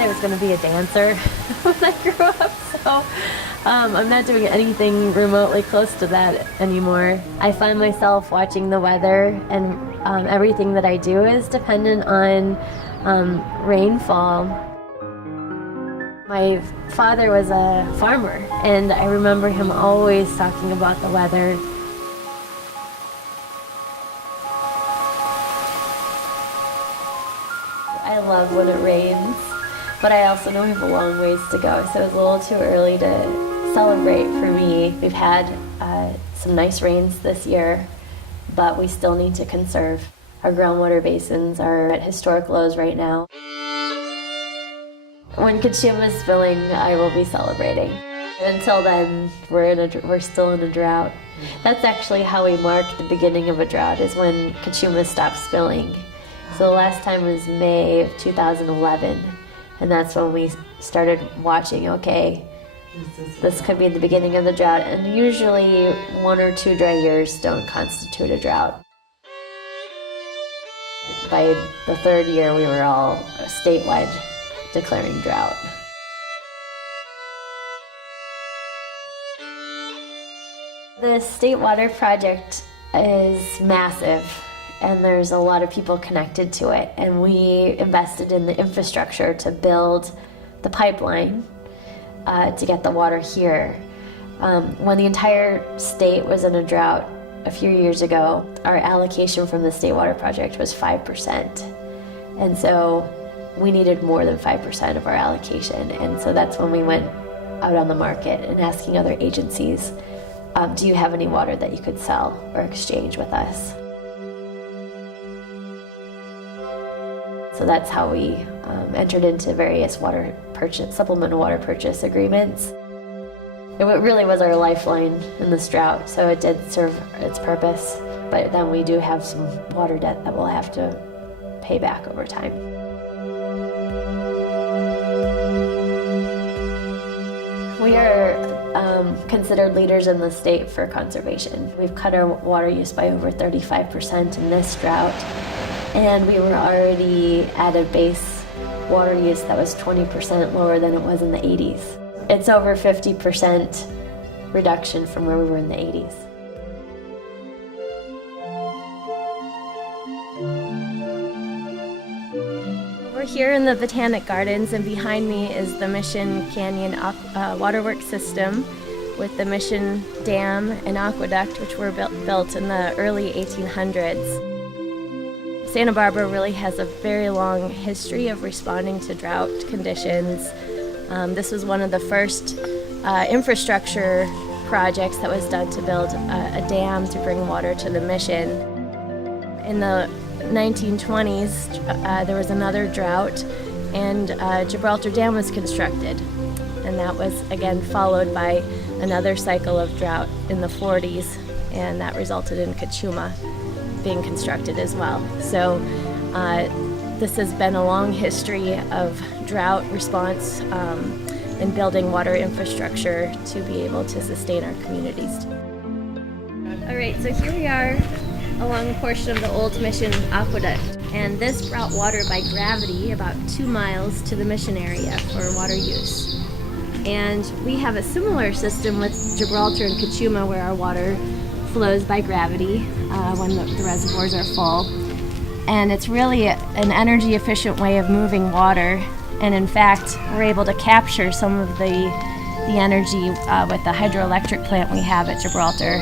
thought I was going to be a dancer when I grew up, so I'm not doing anything remotely close to that anymore. I find myself watching the weather, and everything that I do is dependent on rainfall. My father was a farmer, and I remember him always talking about the weather. I love when it rains, but I also know we have a long ways to go, so it's a little too early to celebrate for me. We've had some nice rains this year, but we still need to conserve. Our groundwater basins are at historic lows right now. When Cachuma's filling, I will be celebrating. Until then, we're still in a drought. That's actually how we mark the beginning of a drought, is when Cachuma stops spilling. So the last time was May of 2011, and that's when we started watching, okay, this could be the beginning of the drought, and usually 1 or 2 dry years don't constitute a drought. By the 3rd year, we were all statewide declaring drought. The State Water Project is massive, and there's a lot of people connected to it, and we invested in the infrastructure to build the pipeline to get the water here. When the entire state was in a drought a few years ago, our allocation from the State Water Project was 5%, and so we needed more than 5% of our allocation, and so that's when we went out on the market and asking other agencies, do you have any water that you could sell or exchange with us? So that's how we entered into various supplemental water purchase agreements. It really was our lifeline in this drought, so it did serve its purpose, but then we do have some water debt that we'll have to pay back over time. We are considered leaders in the state for conservation. We've cut our water use by over 35% in this drought, and we were already at a base water use that was 20% lower than it was in the 80s. It's over 50% reduction from where we were in the 80s. We're here in the Botanic Gardens, and behind me is the Mission Canyon waterworks system with the Mission Dam and aqueduct, which were built in the early 1800s. Santa Barbara really has a very long history of responding to drought conditions. This was one of the first infrastructure projects that was done to build a dam to bring water to the mission. In the 1920s, there was another drought, and Gibraltar Dam was constructed. And that was, again, followed by another cycle of drought in the 40s, and that resulted in Cachuma being constructed as well. So this has been a long history of drought response and building water infrastructure to be able to sustain our communities. All right, so here we are along a portion of the old Mission Aqueduct, and this brought water by gravity about 2 miles to the mission area for water use. And we have a similar system with Gibraltar and Cachuma, where our water flows by gravity when the reservoirs are full. And it's really an energy efficient way of moving water, and in fact we're able to capture some of the energy with the hydroelectric plant we have at Gibraltar,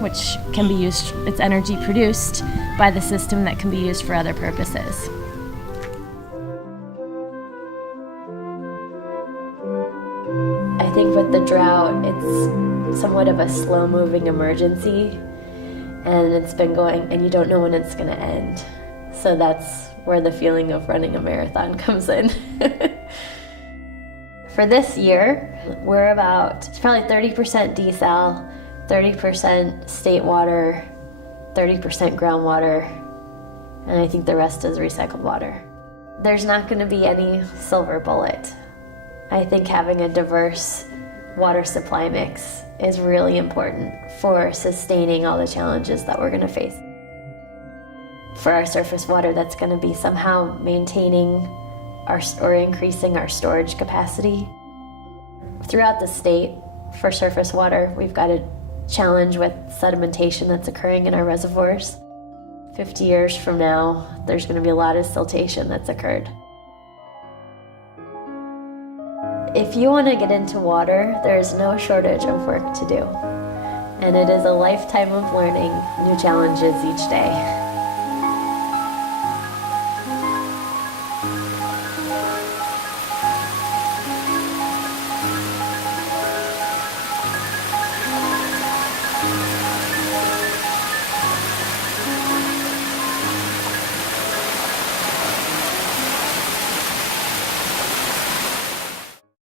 which can be used, it's energy produced by the system that can be used for other purposes. I think with the drought, it's somewhat of a slow-moving emergency, and it's been going, and you don't know when it's going to end. So that's where the feeling of running a marathon comes in. For this year, we're it's probably 30% desal, 30% state water, 30% groundwater, and I think the rest is recycled water. There's not going to be any silver bullet. I think having a diverse water supply mix is really important for sustaining all the challenges that we're going to face. For our surface water, that's going to be somehow maintaining or increasing our storage capacity. Throughout the state, for surface water, we've got a challenge with sedimentation that's occurring in our reservoirs. 50 years from now, there's going to be a lot of siltation that's occurred. If you want to get into water, there is no shortage of work to do. And it is a lifetime of learning new challenges each day.